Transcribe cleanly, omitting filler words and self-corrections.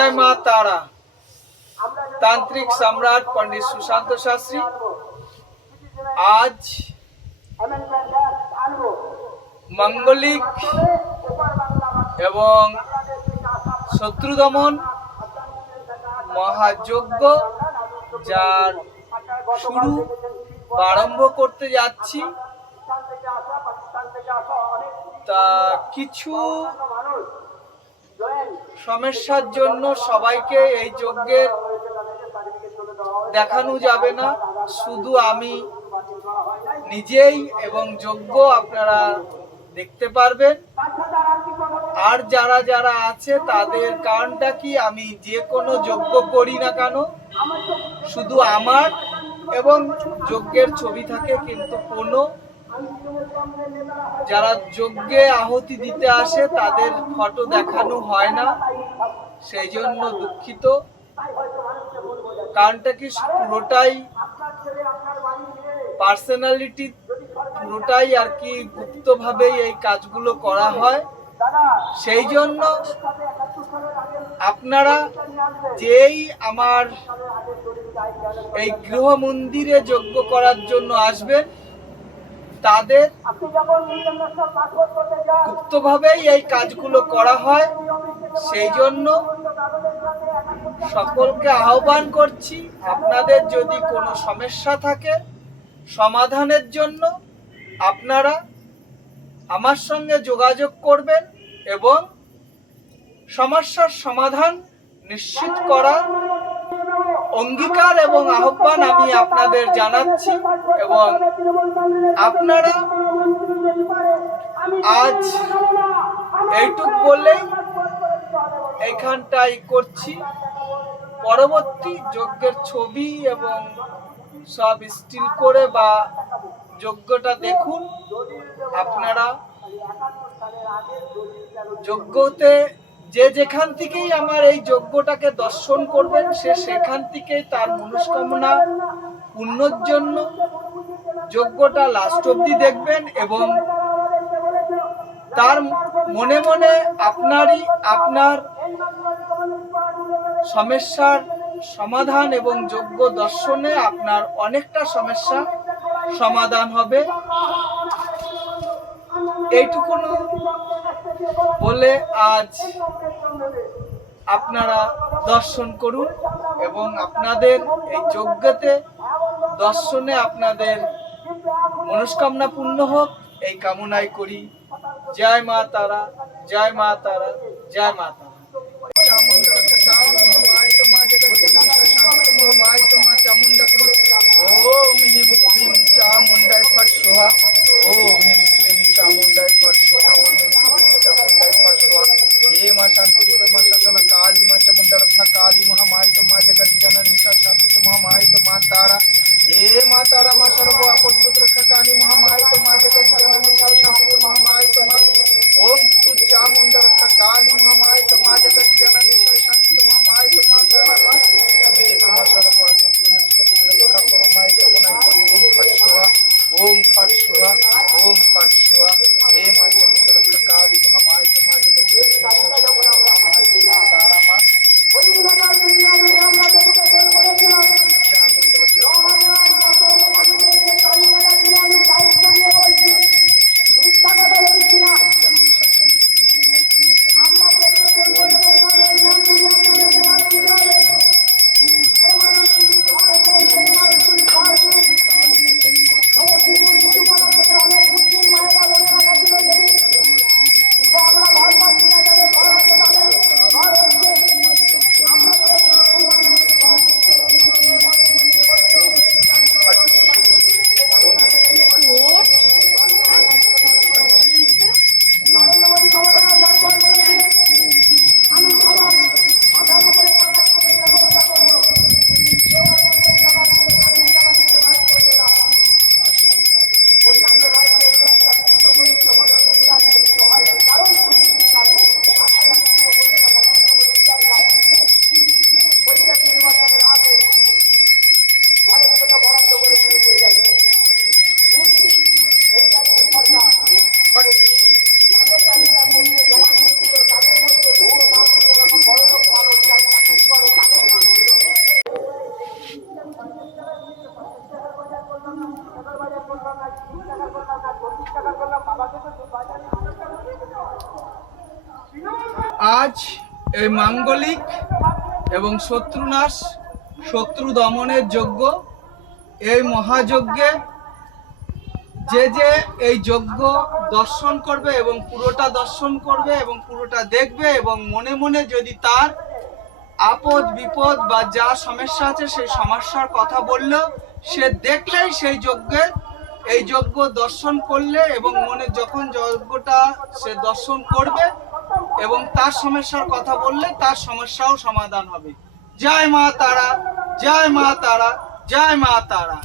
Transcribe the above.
जय मां तारा। तांत्रिक सम्राट पंडित सुशांत शास्त्री आज मंगलिक एवं शत्रु दमन महायज्ञ जार शुरू आरम्भ करते जाচ্ছি। তা কিছু সমস্যার জন্য সবাইকে এই যজ্ঞের দেখানো যাবে না, শুধু আমি নিজেই এবং যজ্ঞ আপনারা দেখতে পারবেন। আর যারা যারা আছে তাদের কারণটা কি, আমি যে কোনো যজ্ঞ করি না কেন শুধু আমার এবং যজ্ঞের ছবি থাকে, কিন্তু কোনো যারা যজ্ঞে আহুতি দিতে আসে তাদের ফটো দেখানো হয় না, সেই জন্য দুঃখিত। কারণটা কি, পুরোটাই পার্সোনালিটি, পুরোটাই আর কি গুপ্তভাবেই এই কাজগুলো করা হয়। সেই জন্য আপনারা যেই আমার এই গৃহ মন্দিরে যজ্ঞ করার জন্য আসবেন তাদের গুপ্তভাবেই এই কাজগুলো করা হয়। সেই জন্য সকলকে আহ্বান করছি, আপনাদের যদি কোনো সমস্যা থাকে সমাধানের জন্য আপনারা আমার সঙ্গে যোগাযোগ করবেন এবং সমস্যার সমাধান নিশ্চিত করার অঙ্গীকার এবং আহ্বান আমি আপনাদের জানাচ্ছি। এবং আপনারা আজ এইটুক বলেই এইখানটাই করছি। পরবর্তী যজ্ঞের ছবি এবং সব স্টিল করে বা যজ্ঞটা দেখুন। আপনারা যজ্ঞতে যে যেখান থেকেই আমার এই যজ্ঞটাকে দর্শন করবেন সে সেখান থেকেই তার মনস্কামনা পূর্ণর জন্য যজ্ঞটা লাস্ট অবধি দেখবেন এবং তার মনে মনে আপনার সমস্যার সমাধান এবং যজ্ঞ দর্শনে আপনার অনেকটা সমস্যা সমাধান হবে। এইটুকু বলে আজ আপনারা দর্শন করুন এবং আপনাদের এই যজ্ঞতে দর্শনে আপনাদের মনস্কামনা পূর্ণ হোক, এই কামনাই করি। জয় মা তারা, জয় মা তারা, জয় মা তারা। ओम ह्रीं क्लीं चामुंडाय फट स्वाहा। ओम ह्रीं क्लीं चामुंडाय फट स्वाहा। ओम ह्रीं क्लीं चामुंडाय फट स्वाहा। हे मां शांति रूपे मां ससना काली मां चामुंडा रक्षा काली महामाई तो मां जगत जननी शांति तो महामाई तो मां तारा। हे मां तारा मां सर्व आपद रक्षा काली महामाई तो मां जगत जननी शांति तो महामाई तो मां। ओम तू चामुंडा रक्षा काली महामाई तो मां जगत जननी शांति तो महामाई तो मां तारा। তুমি দেখো মাं सर्व आपद रक्षा करो माई कामना करी। ओम फट स्वाहा, ओम फट स्वाहा, ओम फट स्वाहा। हे मां चामुंडा रक्षा काली महामाई तो मां जगत जननी शांति तो महामाई तो मां तारा। मां আজ এই মাঙ্গলিক এবং শত্রুনাশ, শত্রু দমনের যজ্ঞ, এই মহাযজ্ঞে যে যে এই যজ্ঞ দর্শন করবে এবং পুরোটা দর্শন করবে এবং পুরোটা দেখবে এবং মনে মনে যদি তার আপদ বিপদ বা যা সমস্যা আছে সেই সমস্যার কথা বললেও সে দেখলেই সেই এই যজ্ঞ দর্শন করলে এবং মনে যখন যজ্ঞটা সে দর্শন করবে এবং তার সমস্যার কথা বললে তার সমস্যাও সমাধান হবে। জয় মা তারা, জয় মা তারা, জয় মা তারা।